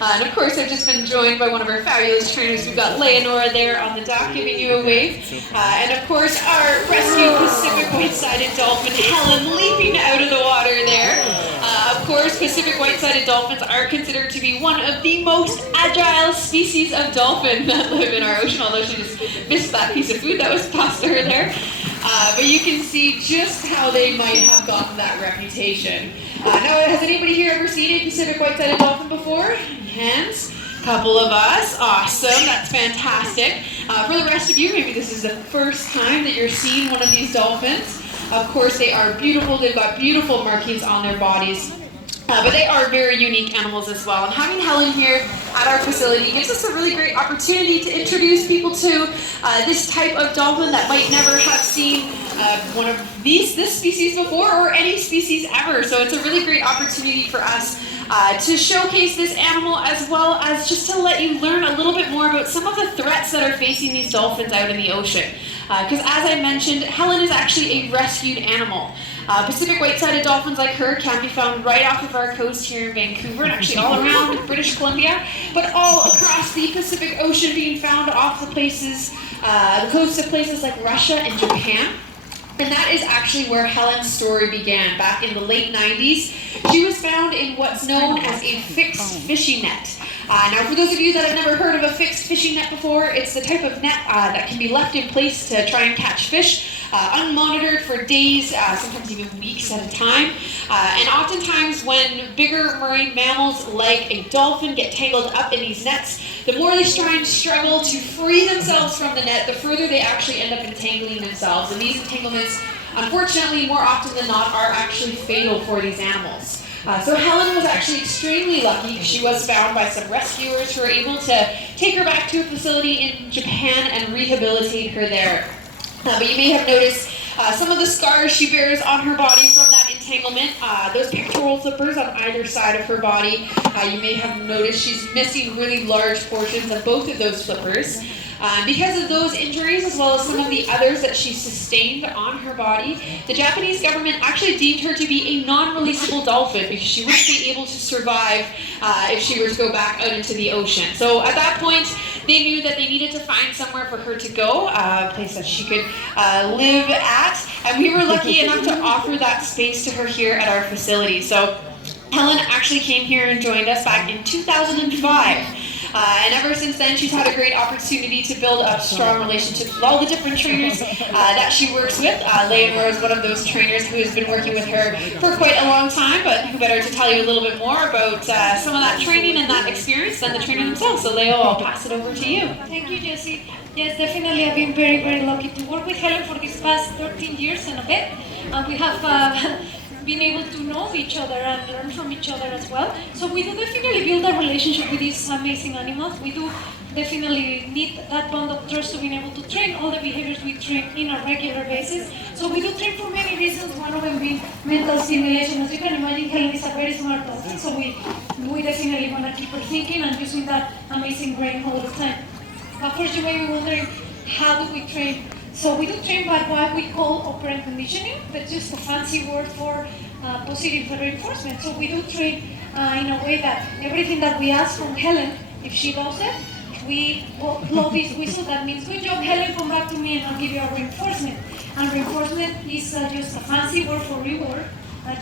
And of course, I've just been joined by one of our fabulous trainers. We've got Leonora there on the dock giving you a wave. And of course, our rescued Pacific white-sided dolphin, Helen, leaping out of the water there. Of course, Pacific white-sided dolphins are considered to be one of the most agile species of dolphin that live in our ocean, although she just missed that piece of food that was passed to her there. But you can see just how they might have gotten that reputation. Now, has anybody here ever seen a Pacific white-sided dolphin before? Hands? Couple of us. Awesome. That's fantastic. For the rest of you, maybe this is the first time that you're seeing one of these dolphins. Of course, they are beautiful. They've got beautiful markings on their bodies. But they are very unique animals as well. And having Helen here at our facility gives us a really great opportunity to introduce people to this type of dolphin that might never have seen one of this species before, or any species ever. So it's a really great opportunity for us to showcase this animal, as well as just to let you learn a little bit more about some of the threats that are facing these dolphins out in the ocean. Because as I mentioned, Helen is actually a rescued animal. Pacific white-sided dolphins like her can be found right off of our coast here in Vancouver, and actually all around British Columbia, but all across the Pacific Ocean, being found off the coast of places like Russia and Japan. And that is actually where Helen's story began, back in the late 90s. She was found in what's known as a fixed fishing net. Now, for those of you that have never heard of a fixed fishing net before, it's the type of net that can be left in place to try and catch fish, unmonitored for days, sometimes even weeks at a time. And oftentimes when bigger marine mammals like a dolphin get tangled up in these nets, the more they try and struggle to free themselves from the net, the further they actually end up entangling themselves. And these entanglements, unfortunately, more often than not, are actually fatal for these animals. So Helen was actually extremely lucky. She was found by some rescuers who were able to take her back to a facility in Japan and rehabilitate her there. But you may have noticed some of the scars she bears on her body from that entanglement. Those pectoral flippers on either side of her body. You may have noticed she's missing really large portions of both of those flippers. Because of those injuries, as well as some of the others that she sustained on her body, the Japanese government actually deemed her to be a non-releasable dolphin, because she wouldn't be able to survive if she were to go back out into the ocean. So at that point, they knew that they needed to find somewhere for her to go, a place that she could live at, and we were lucky enough to offer that space to her here at our facility. So Helen actually came here and joined us back in 2005. And ever since then, she's had a great opportunity to build up strong relationships with all the different trainers that she works with. Leonora is one of those trainers who has been working with her for quite a long time, but who better to tell you a little bit more about some of that training and that experience than the trainer themselves. So Leo, I'll pass it over to you. Thank you, Jessie. Yes, definitely I've been very, very lucky to work with Helen for these past 13 years and a bit. We have been able to know each other and learn from each other as well. So we do definitely build a relationship with these amazing animals. We do definitely need that bond of trust to be able to train all the behaviors we train in a regular basis. So we do train for many reasons, one of them being mental stimulation. As you can imagine, Helen is a very smart person, so we definitely want to keep her thinking and using that amazing brain all the time. Of course, you may be wondering, how do we train? So we do train by what we call operant conditioning. That's just a fancy word for positive reinforcement. So we do train in a way that everything that we ask from Helen, if she does it, we blow this whistle. That means, good job, Helen, come back to me and I'll give you a reinforcement. And reinforcement is just a fancy word for reward.